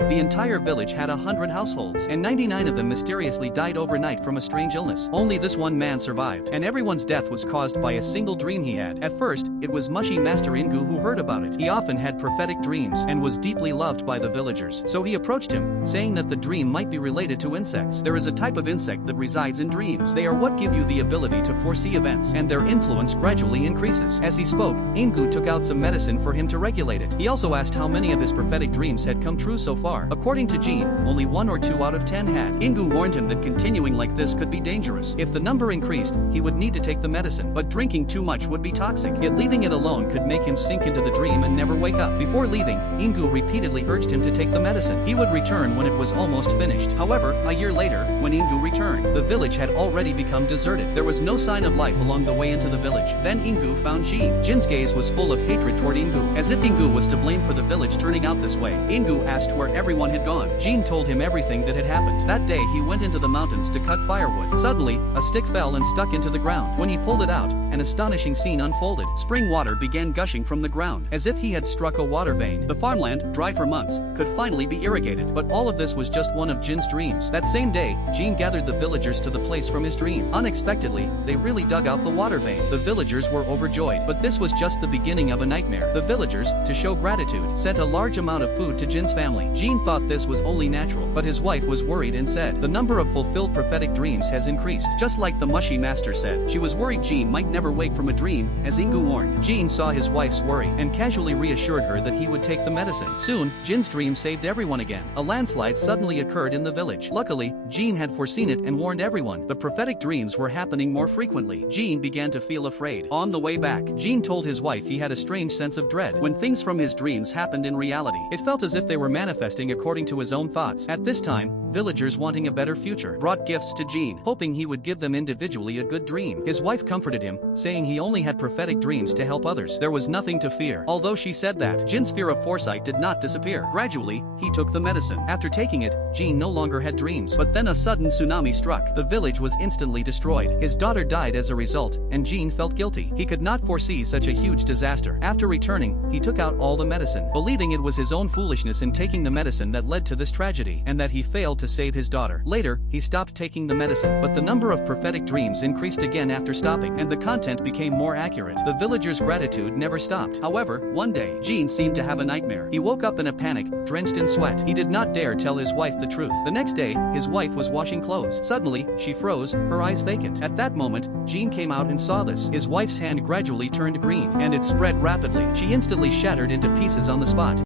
The entire village had 100 households, and 99 of them mysteriously died overnight from a strange illness. Only this one man survived, and everyone's death was caused by a single dream he had. At first, it was Mushy Master Ingu who heard about it. He often had prophetic dreams and was deeply loved by the villagers, so he approached him, saying that the dream might be related to insects. There is a type of insect that resides in dreams. They are what give you the ability to foresee events, and their influence gradually increases. As he spoke, Ingu took out some medicine for him to regulate it. He also asked how many of his prophetic dreams had come true so far. According to Jean, only 1 or 2 out of 10 had. Ingu warned him that continuing like this could be dangerous. If the number increased, he would need to take the medicine, but drinking too much would be toxic. Yet leaving it alone could make him sink into the dream and never wake up. Before leaving, Ingu repeatedly urged him to take the medicine. He would return when it was almost finished. However, a year later, when Ingu returned, the village had already become deserted. There was no sign of life along the way into the village. Then Ingu found Jean. Jin's gaze was full of hatred toward Ingu, as if Ingu was to blame for the village turning out this way. Ingu asked where everyone had gone. Jean told him everything that had happened. That day he went into the mountains to cut firewood. Suddenly, a stick fell and stuck into the ground. When he pulled it out, an astonishing scene unfolded. Spring water began gushing from the ground, as if he had struck a water vein. The farmland, dry for months, could finally be irrigated. But all of this was just one of Jin's dreams. That same day, Jean gathered the villagers to the place from his dream. Unexpectedly, they really dug out the water vein. The villagers were overjoyed, but this was just the beginning of a nightmare. The villagers, to show gratitude, sent a large amount of food to Jin's family. Jean thought this was only natural, but his wife was worried and said, "The number of fulfilled prophetic dreams has increased." Just like the Mushy Master said, she was worried Jean might never wake from a dream, as Ingu warned. Jean saw his wife's worry and casually reassured her that he would take the medicine. Soon, Jin's dream saved everyone again. A landslide suddenly occurred in the village. Luckily, Jean had foreseen it and warned everyone. The prophetic dreams were happening more frequently. Jean began to feel afraid. On the way back, Jean told his wife he had a strange sense of dread when things from his dreams happened in reality. It felt as if they were manifesting according to his own thoughts. At this time, villagers wanting a better future brought gifts to Jean, hoping he would give them individually a good dream. His wife comforted him, saying he only had prophetic dreams to help others. There was nothing to fear. Although she said that, Jin's fear of foresight did not disappear. Gradually, he took the medicine. After taking it, Jean no longer had dreams. But then a sudden tsunami struck. The village was instantly destroyed. His daughter died as a result, and Jean felt guilty. He could not foresee such a huge disaster. After returning, he took out all the medicine, believing it was his own foolishness in taking the medicine that led to this tragedy, and that he failed to save his daughter. Later, he stopped taking the medicine, but the number of prophetic dreams increased again after stopping, and the content became more accurate. The villagers' gratitude never stopped. However, one day, Jean seemed to have a nightmare. He woke up in a panic, drenched in sweat. He did not dare tell his wife the truth. The next day, his wife was washing clothes. Suddenly, she froze, her eyes vacant. At that moment, Jean came out and saw this. His wife's hand gradually turned green, and it spread rapidly. She instantly shattered into pieces on the spot.